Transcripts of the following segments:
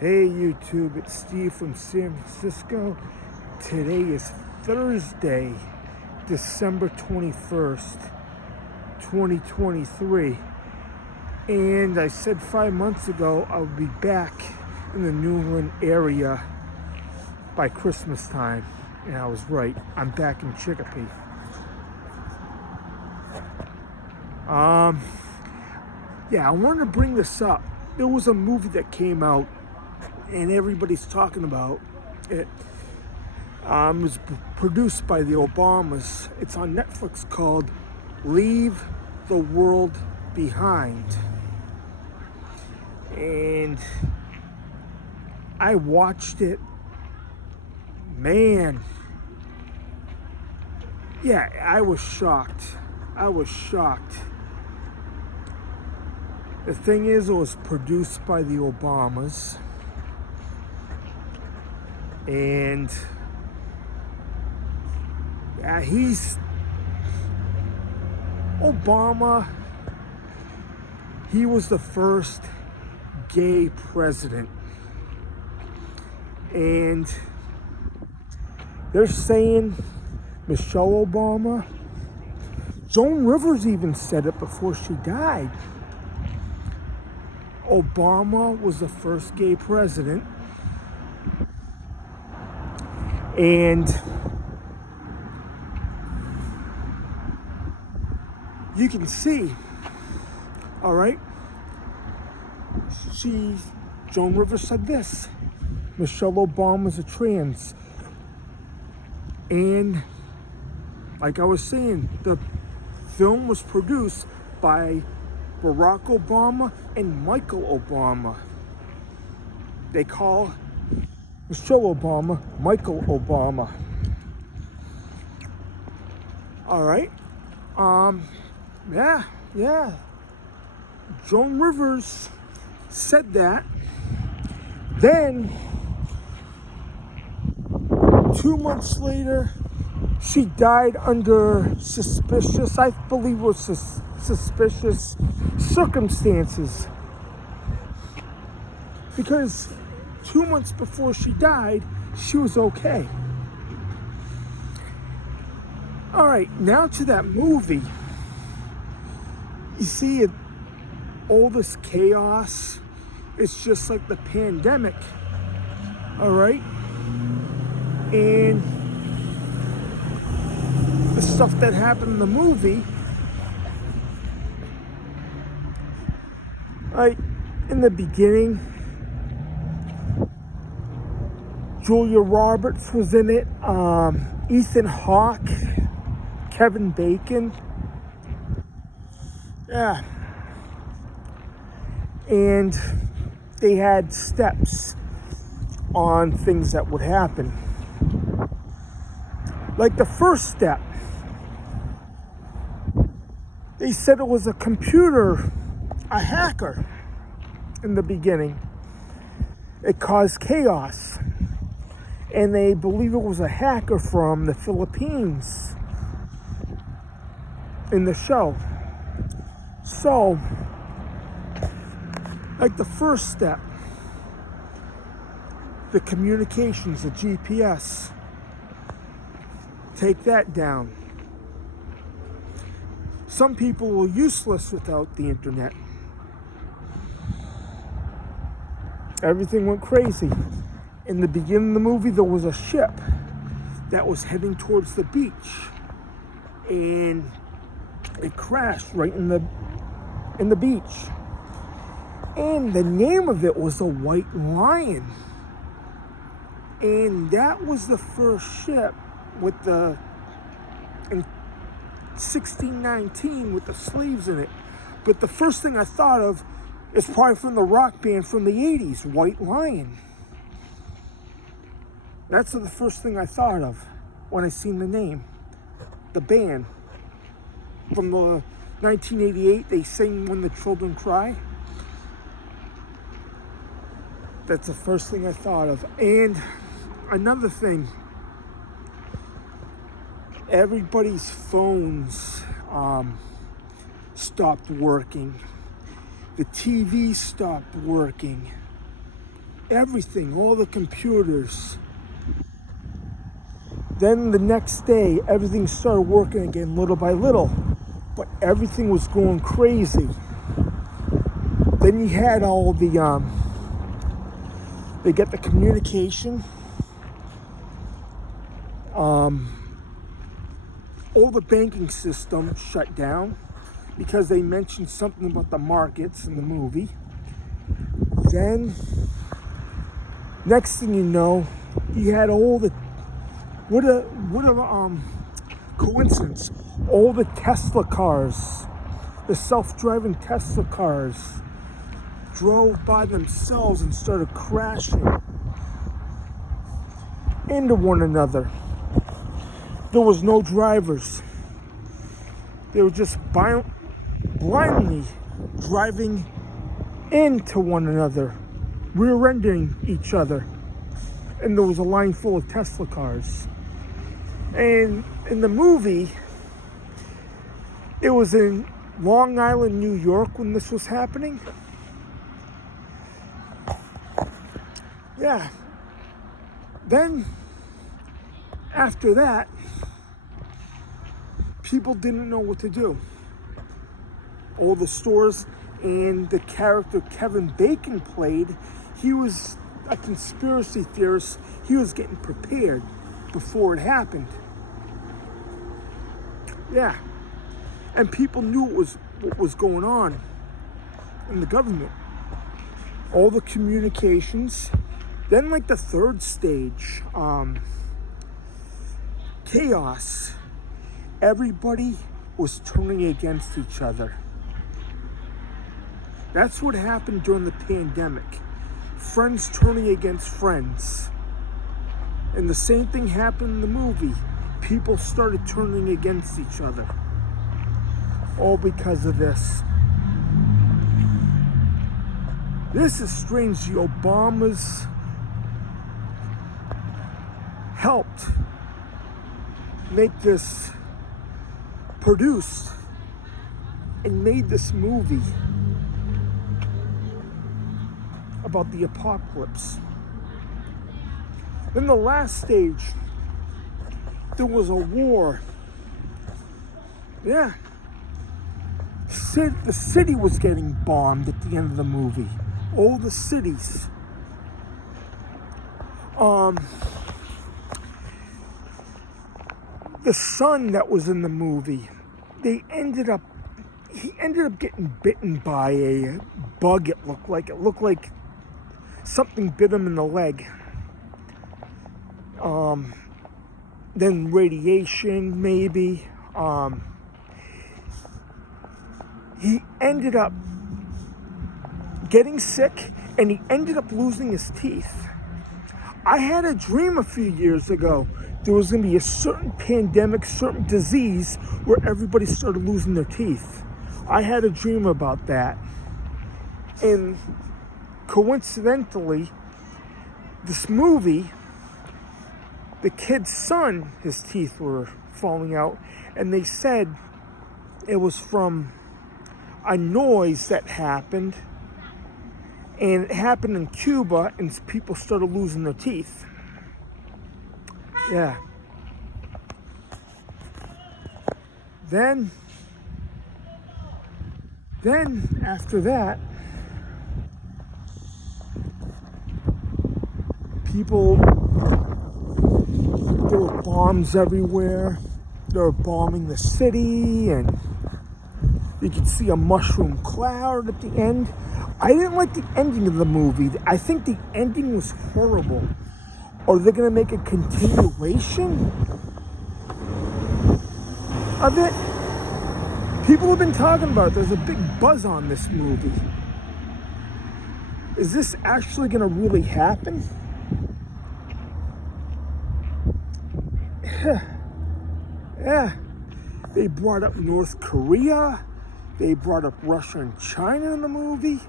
Hey YouTube, it's Steve from San Francisco. Today is Thursday, December 21st, 2023. And I said 5 months ago I would be back in the New England area by Christmas time. And I was right. I'm back in Chicopee. Yeah, I wanted to bring this up. There was a movie that came out and everybody's talking about it. It was produced by the Obamas. It's on Netflix called Leave the World Behind. And I watched it. Man. Yeah, I was shocked. The thing is, it was produced by the Obamas. And yeah, Obama, he was the first gay president. And they're saying Michelle Obama, Joan Rivers even said it before she died. Obama was the first gay president. And you can see, all right, Joan Rivers said this, Michelle Obama's a trans. And like I was saying, the film was produced by Barack Obama and Michael Obama. They call Michelle Obama Michael Obama. All right. Yeah. Joan Rivers said that. Then 2 months later, she died under suspicious circumstances. Because 2 months before she died, she was okay. All right, now to that movie. You see, all this chaos, it's just like the pandemic. All right? And the stuff that happened in the movie, like in the beginning, Julia Roberts was in it, Ethan Hawke, Kevin Bacon. Yeah. And they had steps on things that would happen. Like the first step, they said it was a hacker in the beginning. It caused chaos. And they believe it was a hacker from the Philippines in the show. So, like the first step, the communications, the GPS, take that down. Some people were useless without the internet. Everything went crazy. In the beginning of the movie, there was a ship that was heading towards the beach, and it crashed right in the beach. And the name of it was the White Lion. And that was the first ship in 1619 with the slaves in it. But the first thing I thought of is probably from the rock band from the 80s, White Lion. That's the first thing I thought of when I seen the name. The band. From the 1988, they sing When the Children Cry. That's the first thing I thought of. And another thing, everybody's phones stopped working. The TV stopped working. everything, all the computers. Then the next day, everything started working again little by little, but everything was going crazy. Then you had all the, they get the communication, all the banking system shut down because they mentioned something about the markets in the movie. Then, next thing you know, you had all the, what a coincidence, all the Tesla cars, the self-driving Tesla cars, drove by themselves and started crashing into one another. There was no drivers. They were just blindly driving into one another, rear-ending each other. And there was a line full of Tesla cars. And in the movie, it was in Long Island, New York when this was happening. Yeah. Then, after that, people didn't know what to do. All the stores, and the character Kevin Bacon played, he was a conspiracy theorist. He was getting prepared before it happened. Yeah. And people knew what was going on in the government. All the communications. Then like the third stage, chaos. Everybody was turning against each other. That's what happened during the pandemic. Friends turning against friends. And the same thing happened in the movie. People started turning against each other. All because of this. This is strange. The Obamas helped make this, produced and made this movie about the apocalypse. Then the last stage, there was a war. Yeah. The city was getting bombed at the end of the movie. All the cities. The son that was in the movie, he ended up getting bitten by a bug. It looked like something bit him in the leg. Then radiation, maybe. He ended up getting sick, and he ended up losing his teeth. I had a dream a few years ago. There was going to be a certain pandemic, certain disease, where everybody started losing their teeth. I had a dream about that. And coincidentally, this movie, the kid's son, his teeth were falling out, and they said it was from a noise that happened, and it happened in Cuba, and people started losing their teeth. Yeah. Then after that, there were bombs everywhere. They were bombing the city, and you could see a mushroom cloud at the end. I didn't like the ending of the movie. I think the ending was horrible. Are they going to make a continuation of it? People have been talking about it. There's a big buzz on this movie. Is this actually going to really happen? Yeah. They brought up North Korea. They brought up Russia and China in the movie.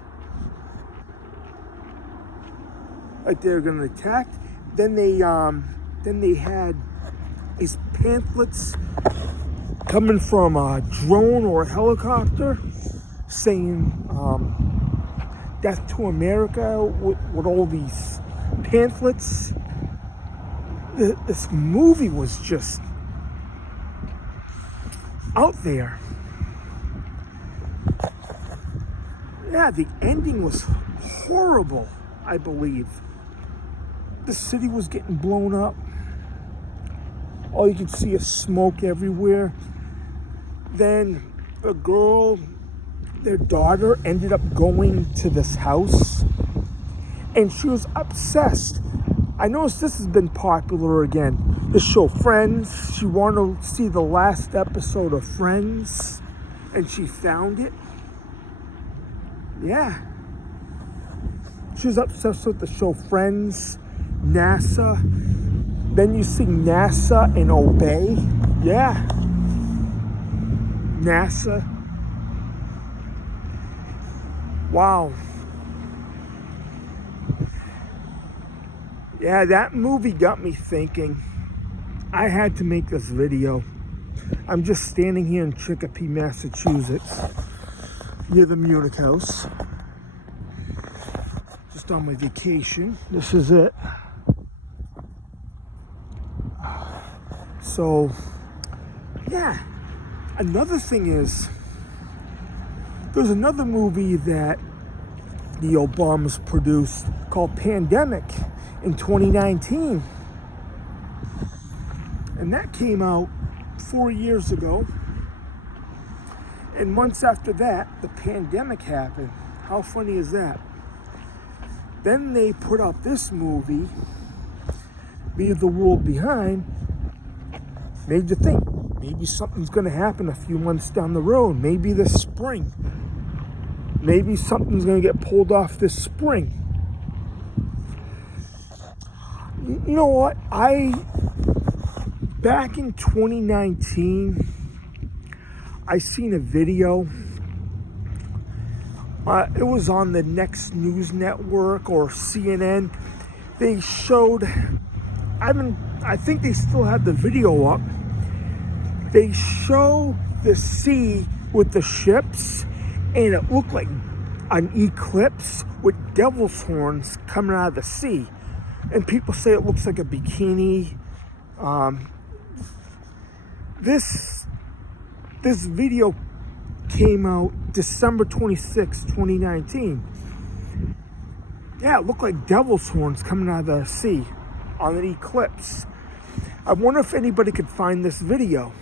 Like they were going to attack. Then they had these pamphlets coming from a drone or a helicopter saying Death to America with all these pamphlets. This movie was just out there. Yeah, the ending was horrible, I believe. The city was getting blown up. All you could see is smoke everywhere. Then the girl, their daughter, ended up going to this house, and she was obsessed. I noticed this has been popular again. The show Friends. She wanted to see the last episode of Friends, and she found it. Yeah. She was obsessed with the show Friends, NASA. Then you see NASA and Obey. Yeah. NASA. Wow. Yeah, that movie got me thinking. I had to make this video. I'm just standing here in Chicopee, Massachusetts, near the Munich House. Just on my vacation. This is it. So, yeah. Another thing is, there's another movie that the Obamas produced called Pandemic in 2019. And that came out 4 years ago. And months after that, the pandemic happened. How funny is that? Then they put out this movie, Leave the World Behind. Made you think, maybe something's going to happen a few months down the road. Maybe this spring. Maybe something's going to get pulled off this spring. You know what? Back in 2019, I seen a video. It was on the Next News Network or CNN. They showed, I think they still have the video up. They show the sea with the ships, and it looked like an eclipse with devil's horns coming out of the sea. And people say it looks like a bikini. This video came out December 26, 2019. Yeah, it looked like devil's horns coming out of the sea on an eclipse. I wonder if anybody could find this video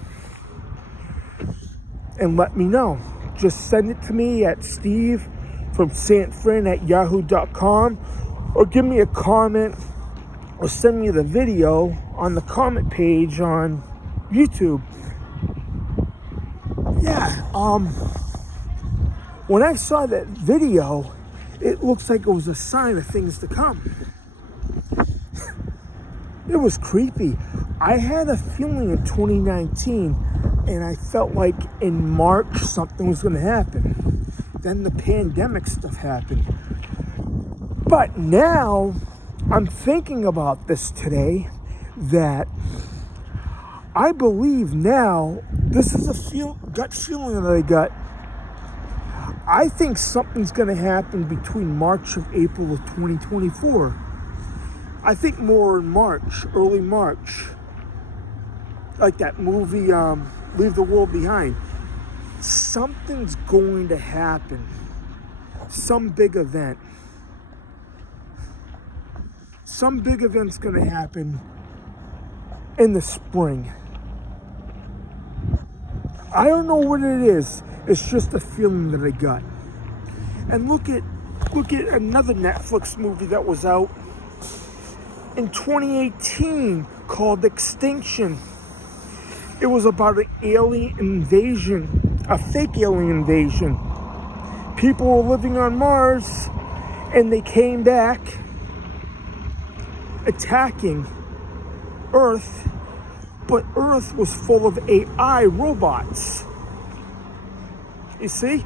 and let me know. Just send it to me at Steve from santfrin@yahoo.com, or give me a comment or send me the video on the comment page on YouTube. Yeah, when I saw that video, it looks like it was a sign of things to come. It was creepy. I had a feeling in 2019, and I felt like in March something was going to happen. Then the pandemic stuff happened. But now, I'm thinking about this today, that I believe now, this is a gut feeling that I got. I think something's going to happen between March and April of 2024. I think more in March, early March. Like that movie, Leave the World Behind. Something's going to happen. Some big event. Some big event's going to happen in the spring. I don't know what it is. It's just a feeling that I got. And look at another Netflix movie that was out in 2018 called Extinction. It was about an alien invasion, a fake alien invasion. People were living on Mars, and they came back attacking Earth, but Earth was full of AI robots. You see?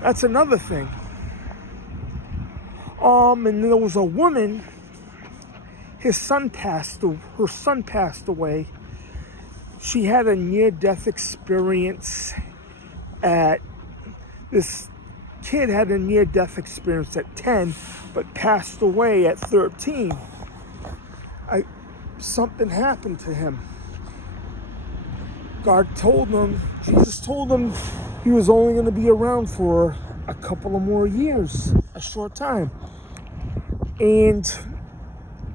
That's another thing. And there was a woman, her son passed away. She had a near-death experience at this kid had a near-death experience at 10, but passed away at 13. Something happened to him. God told him, Jesus told him he was only going to be around for a couple of more years, a short time. And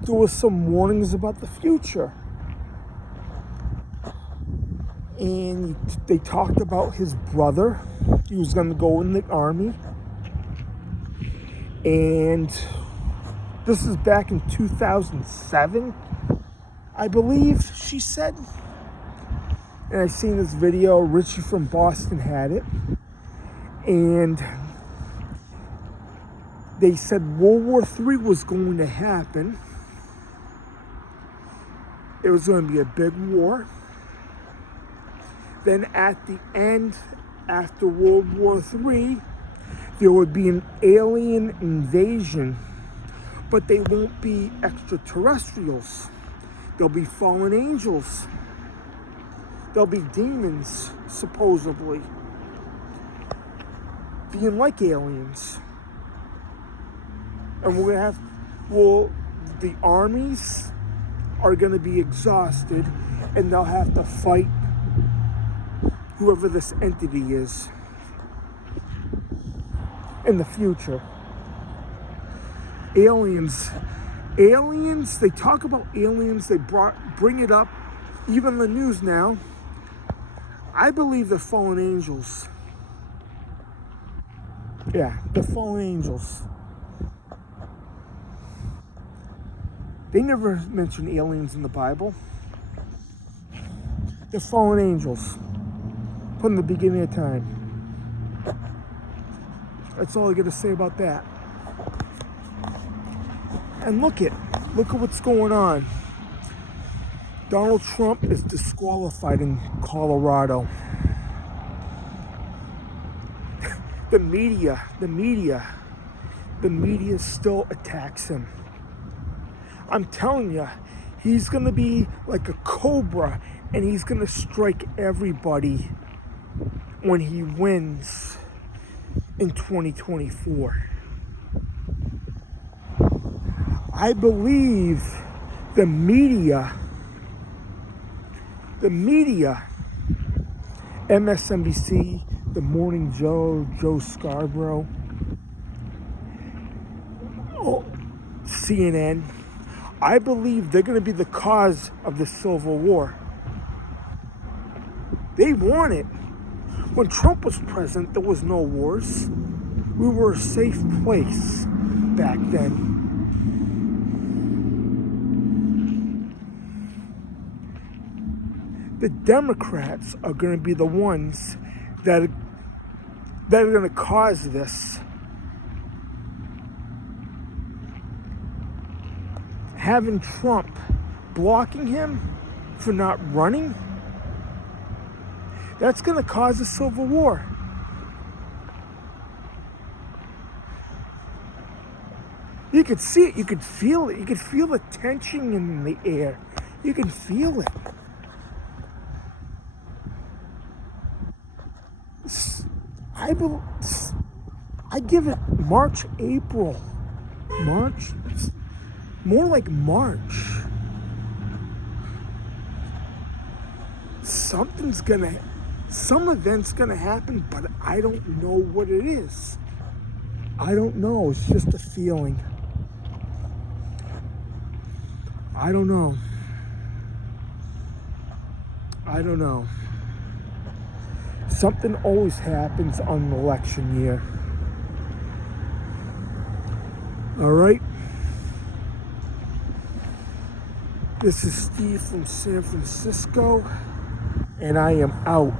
there was some warnings about the future. And they talked about his brother. He was going to go in the army. And this is back in 2007, I believe she said. And I seen this video. Richie from Boston had it. And they said World War III was going to happen. It was going to be a big war. Then at the end, after World War III, there would be an alien invasion, but they won't be extraterrestrials. They'll be fallen angels. They'll be demons, supposedly, being like aliens. And we're gonna have, the armies are gonna be exhausted, and they'll have to fight whoever this entity is in the future. Aliens, they talk about aliens, they bring it up, even in the news now. I believe they're fallen angels. Yeah, they're fallen angels. They never mention aliens in the Bible. They're fallen angels from the beginning of time. That's all I got to say about that. And look at what's going on. Donald Trump is disqualified in Colorado. The media still attacks him. I'm telling you, he's gonna be like a cobra, and he's gonna strike everybody when he wins in 2024. I believe the media, MSNBC, The Morning Joe, Joe Scarborough, CNN, I believe they're going to be the cause of the Civil War. They want it. When Trump was president, there was no wars. We were a safe place back then. The Democrats are going to be the ones that are going to cause this. Having Trump blocking him for not running, that's going to cause a civil war. You could see it. You could feel it. You could feel the tension in the air. You can feel it. I give it March, April. March? More like March. Some event's gonna happen, but I don't know what it is. I don't know. It's just a feeling. I don't know. Something always happens on an election year. All right? This is Steve from San Francisco, and I am out.